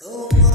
Oh.